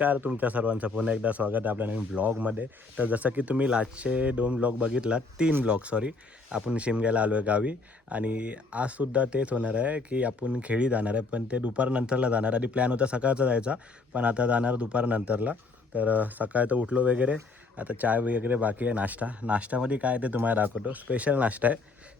नमस्कार, तुमच्या सर्वांचं पुन्हा एकदा स्वागत आहे आपल्या नवीन ब्लॉगमध्ये. तर जसं की तुम्ही लास्टचे 2 ब्लॉग बघितला, 3 ब्लॉग सॉरी, आपण शिमग्याला आलो आहे गावी. आणि आजसुद्धा तेच होणार आहे की आपण खेळी जाणार आहे, पण ते दुपारनंतरला जाणार. आधी प्लॅन होता सकाळचा जायचा, पण आता जाणार दुपारनंतरला. तर सकाळी तर उठलो वगैरे, आता चाय वगैरे बाकी आहे. नाश्त्यामध्ये काय ते तुम्हाला दाखवतो. स्पेशल नाश्ता आहे,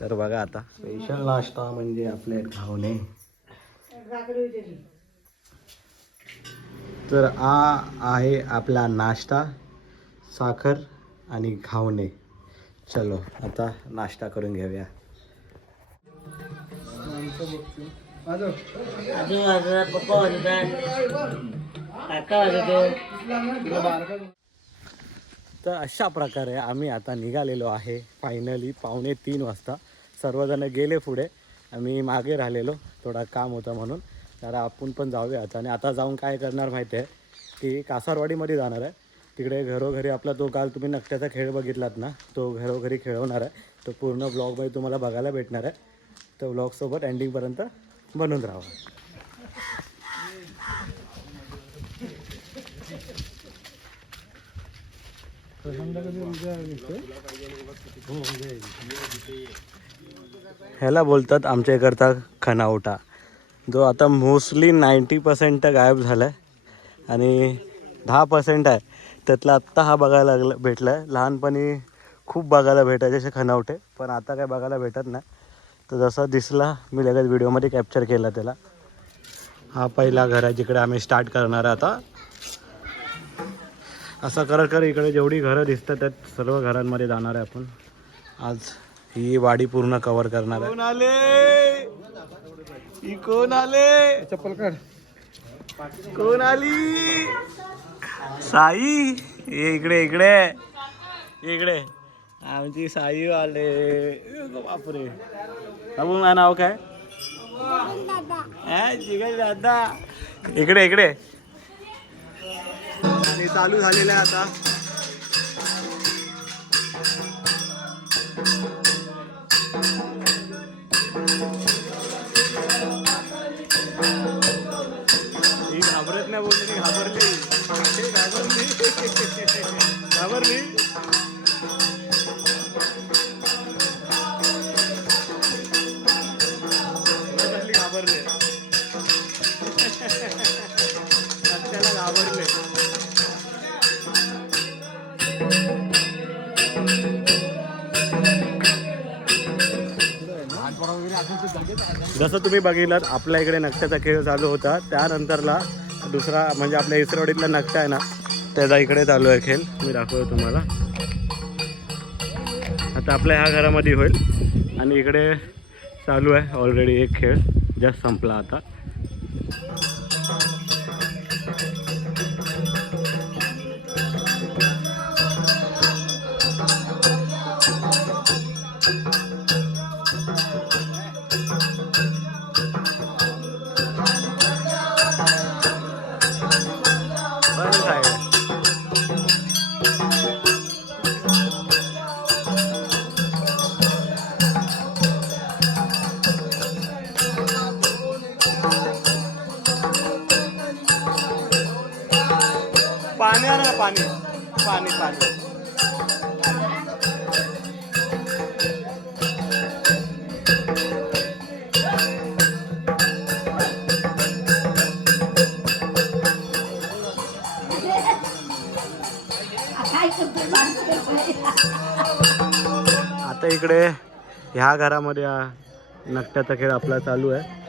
तर बघा. आता स्पेशल नाश्ता म्हणजे आपले घावणे. तर हा आहे आपला नाश्ता, साखर आणि घावणे. चलो आता नाश्ता करून घेऊया. तर अशा प्रकारे आम्ही आता निघालेलो आहे फायनली 2:45 वाजता. सर्वजण गेले पुढे, आम्ही मागे राहिलेलो, थोडा काम होता म्हणून. तर आपण पण जाऊया आता. आणि आता जाऊन काय करणार माहिती आहे की कासारवाडीमध्ये जाणार आहे. तिकडे घरोघरी आपला तो काल तुम्ही नकट्याचा खेळ बघितलात ना, तो घरोघरी खेळवणार आहे. तो पूर्ण ब्लॉगमध्ये तुम्हाला बघायला भेटणार आहे. तो ब्लॉगसोबत एंडिंगपर्यंत बनून राहा. ह्याला बोलतात आमच्या इकडचा खनावटा, जो आता मोस्टली 90% गायब झाला आहे. आणि 10% आहे, त्यातला आत्ता हा बघायला भेटला आहे. लहानपणी खूप बघायला भेटायचे असे खनावटे, पण आता काय बघायला भेटत नाही. तर जसा दिसला मी लगेच व्हिडिओमध्ये कॅप्चर केला त्याला. हा पहिला घर आहे जिकडे आम्ही स्टार्ट करणार आहे आता. असं करत इकडे जेवढी घरं दिसतात त्यात सर्व घरांमध्ये जाणार आहे आपण. आज ही वाडी पूर्ण कव्हर करणार आहे. कोण आले चप्पल काढ. कोण आली? साई. इकडे इकडे इकडे आमची साई आले. बापरे. बाबू माझं नाव काय? जिगल दादा. इकडे इकडे. आणि चालू झालेलं आहे आता. ही घाबरत नाही बोलली, मी घाबरली. घाबरली. घाबरले. त्याला घाबरले. जसं तुम्ही बघितलात आपल्या इकडे नकट्याचा खेळ चालू होता, त्यानंतरला दुसरा म्हणजे आपल्या इसरवाडीतला नकटा आहे ना, त्याचा इकडे चालू आहे खेळ. मी दाखवतो तुम्हाला. आता आपल्या ह्या घरामध्ये होईल. आणि इकडे चालू आहे ऑलरेडी एक खेळ, जस्ट संपला आता. पाणी आहे ना, पाणी पाणी पाणी. आता इकडे ह्या घरामध्ये नकट्याचा खेळ आपला चालू आहे.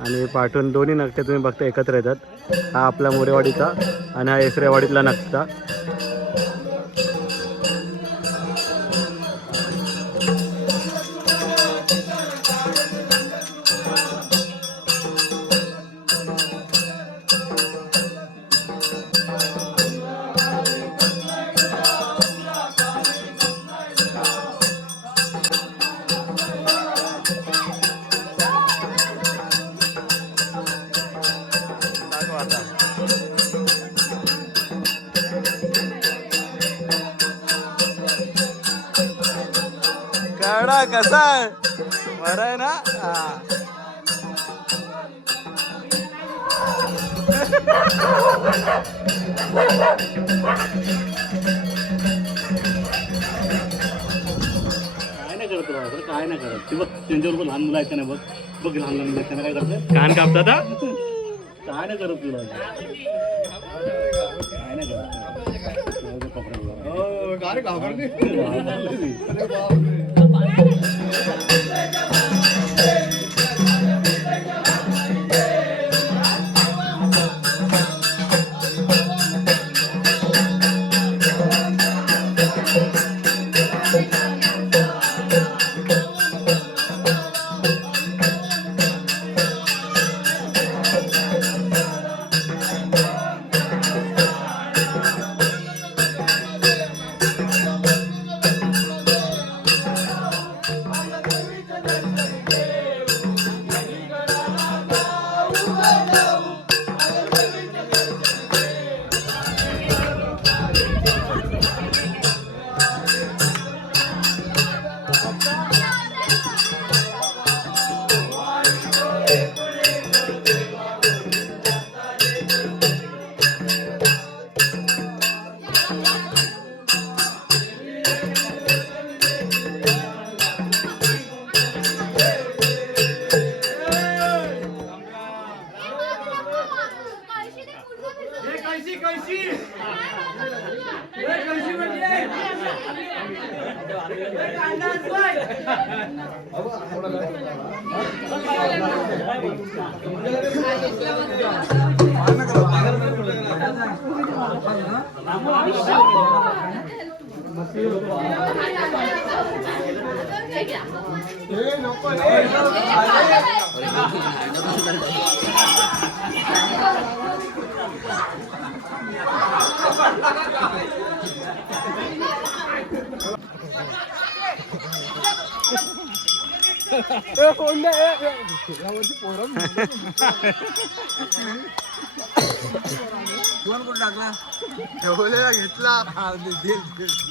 आणि पाठवून दोन्ही नकटे तुम्ही बघता एकत्र येतात. हा आपला मोरेवाडीचा आणि हा इसरेवाडीतला नकटा. बोला कसा बरं आहे ना. काय नाही करत तुला काय नाही करत ते बघ त्यांच्याबरोबर लहान मुलं आहेत ना बघ बघ लहान लहान मुलं त्यांना काय करतात कान कापतात हा? काय नाही करत तुला काय नाही करत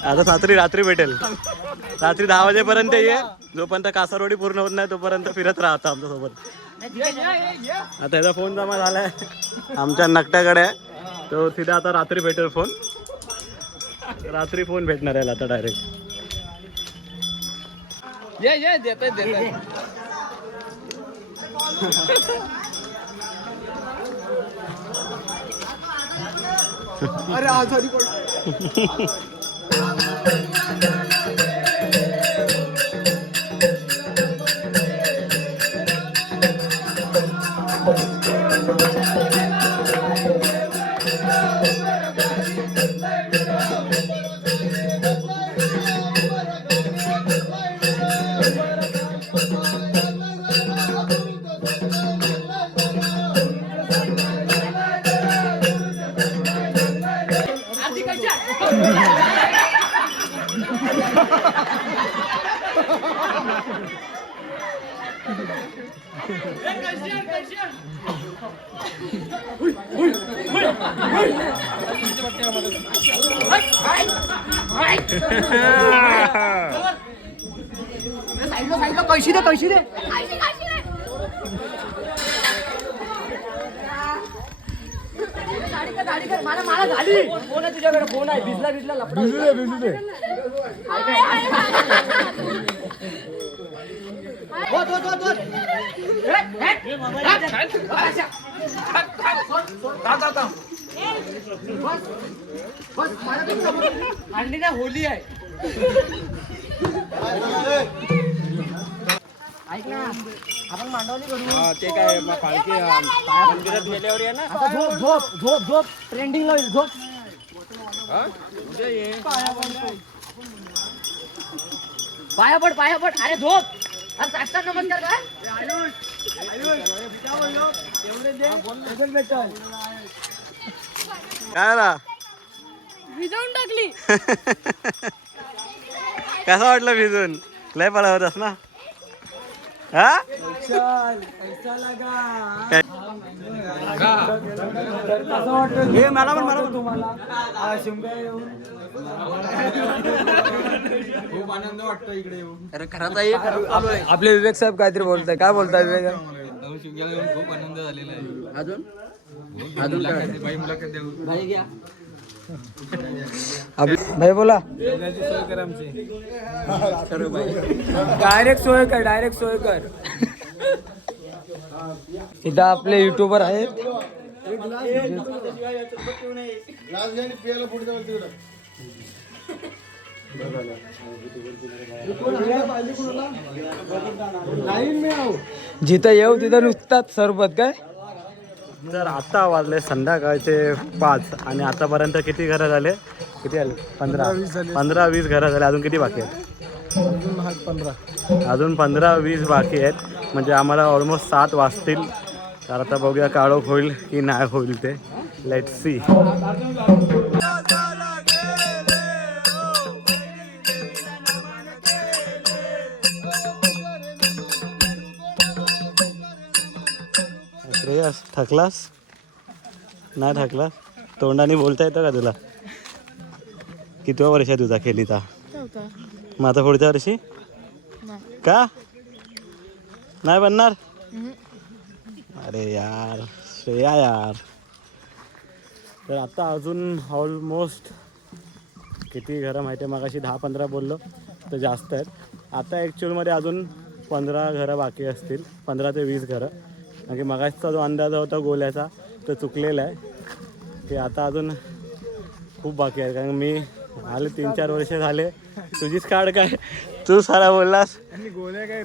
आता रात्री भेटेल. रात्री 10 वाजेपर्यंत ये. जोपर्यंत कासारवाडी पूर्ण होत नाही तोपर्यंत फिरत राहतो आमच्या सोबत. आता याचा फोन जमा झालाय आमच्या नकट्याकडे. तो तिथे आता रात्री भेटेल फोन. रात्री फोन भेटणार आहे आता डायरेक्ट. अरे आजारी पड. कैशी दे कैशी दे. मला मला झाली. फोन आहे तुझ्याकडे. फोन आहे. भिजला भिजला लपडा. भिजू दे. आणली ना होली आहे. ऐक ना आपण मांडवली करू. ते काय पालखी मंदिरात गेल्यावर आहे ना. झोप झोप झोप झोप ट्रेंडिंग ला झोप. पाया पड पाया पड. अरे झोप. अरे साष्टांग नमस्कार काय. काय भिजवून टाकली. कसं वाटलं भिजून. लय पळावतस ना. हा मला पण तुम्हाला शिमगा येऊन अरे खरंच आहे आपले विवेक साहेब काहीतरी बोलताय. काय बोलताय विवेक? खूप आनंद झालेला आहे. अजून अजून काय? भाई घ्या. भाई बोला. डायरेक्ट सोय कर, डायरेक्ट सोय कर. इथं आपले युट्यूबर आहेत. जिथं येऊ तिथं नुसताच सरबत काय. तर आता वाजले संध्याकाळचे 5 आणि आतापर्यंत किती घरं झाले? किती आले? 15-20 घरं झाले. अजून किती बाकी आहेत? अजून 15-20 बाकी आहेत. म्हणजे आम्हाला ऑलमोस्ट 7 वाजतील. तर आता बघूया काळोख होईल की नाही होईल ते. Let's see. श्रेयस थकलास? नाही थकलास? तोंडाने बोलता येतं का तुला? कितव्या वर्ष आहे तुझा खेळीचा? मग आता पुढच्या वर्षी का नाही बनणार? अरे यार श्रेया यार. तर आता अजून ऑलमोस्ट किती घरं माहिती आहे? मगाशी 10-15 बोललो तर जास्त आहेत. आता ॲक्च्युअलमध्ये अजून 15 घरं बाकी असतील. 15 ते 20 घरं. कारण की मगाशचा जो अंदाज होता गोल्याचा तो चुकलेला आहे की आता अजून खूप बाकी आहे. कारण मी आले 3-4 वर्ष झाले. तुझीच कार्ड काय तू सारा बोललास. गोल्या काय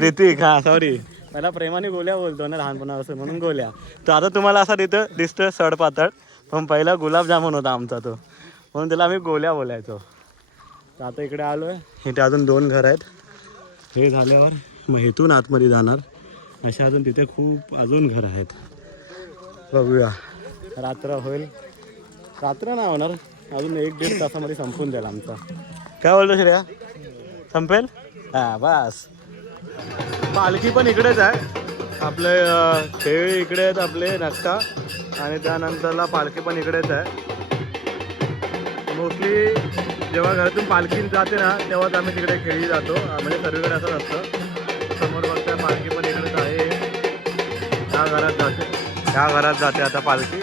ऋतिक हां सॉरी. मला प्रेमाने गोल्या बोलतो ना लहानपणापासून म्हणून गोल्या. तर आता तुम्हाला असा तिथं दिसतं सडपातळ. पण पहिला गुलाबजामुन होता आमचा तो म्हणून त्याला आम्ही गोल्या बोलायचो. तर आता इकडे आलो आहे. इथे अजून 2 घरं आहेत. हे झाल्यावर मग इथून आतमध्ये जाणार. अशा अजून तिथे खूप अजून घरं आहेत. बघूया रात्र होईल. रात्र नाही होणार. अजून 1-1.5 तासामध्ये संपून जाईल आमचा. काय बोलतो श्रेया? संपेल? हां बस. पालखी पण इकडेच आहे. आपले खेळ इकडे आहेत आपले नक्का. आणि त्यानंतरला पालखी पण इकडेच आहे. मोस्टली जेव्हा घरातून पालखी जाते ना तेव्हाच आम्ही तिकडे खेळी जातो. म्हणजे सर्वीकडे असंच असतं. समोर बघता पालखी पण इकडेच आहे. ह्या घरात जाते आता पालखी.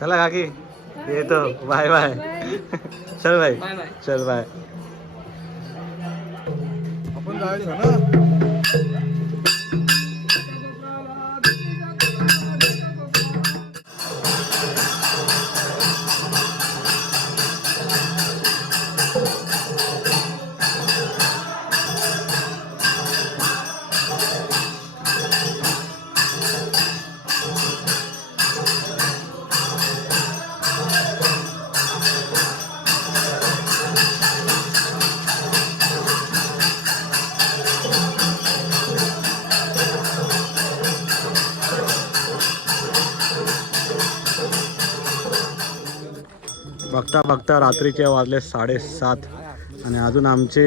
चला काकी येतो. Bye bye. चल बाय. चल बाय. आपण जायचं ना. बघता बघता रात्रीचे वाजले 7:30 आणि अजून आमचे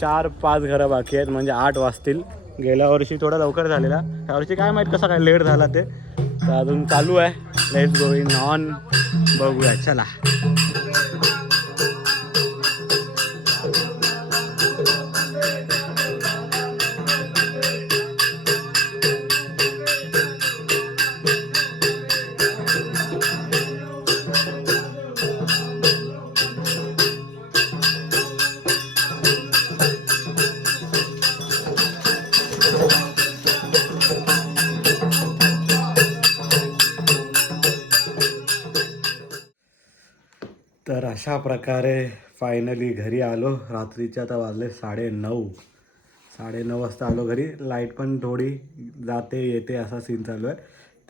4-5 घरं बाकी आहेत. म्हणजे 8 वाजतील. गेल्या वर्षी थोडा लवकर झालेला. यावर्षी काय माहीत कसा काय लेट झाला ते. तर अजून चालू आहे. Let's going on. बघूया चला. अशा प्रकारे फायनली घरी आलो. रात्रीच्या आता वाजले 9:30 वाजता आलो घरी. लाईट पण थोडी जाते येते असा सीन चालू आहे.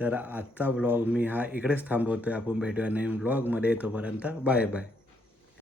तर आजचा ब्लॉग मी हा इकडेच थांबवतो आहे. आपण भेटूया नवीन ब्लॉगमध्ये. तोपर्यंत बाय बाय.